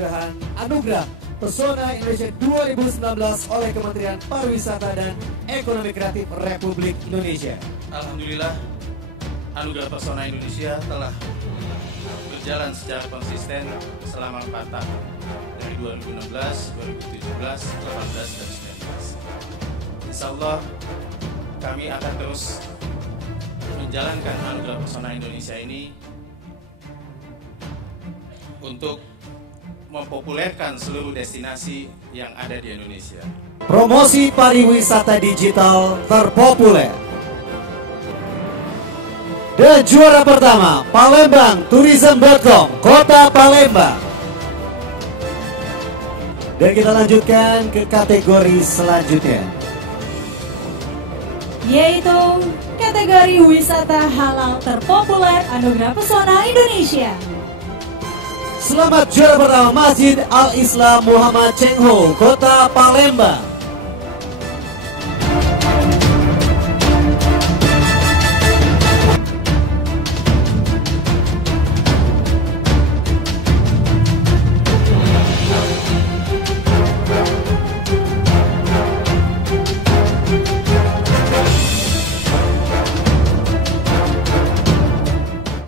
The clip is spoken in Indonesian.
penganugerahan Anugerah Pesona Indonesia 2019 oleh Kementerian Pariwisata dan Ekonomi Kreatif Republik Indonesia. Alhamdulillah, Anugerah Pesona Indonesia telah berjalan secara konsisten selama 4 tahun, dari 2016, 2017, 2018, dan 2019. Insya Allah, kami akan terus menjalankan Anugerah Pesona Indonesia ini untuk mempopulerkan seluruh destinasi yang ada di Indonesia. Promosi pariwisata digital terpopuler. Dan juara pertama, Palembang Tourism.com, Kota Palembang. Dan kita lanjutkan ke kategori selanjutnya, yaitu kategori wisata halal terpopuler Anugerah Pesona Indonesia. Selamat juara pertama, Masjid Al-Islam Muhammad Cheng Ho, Kota Palembang.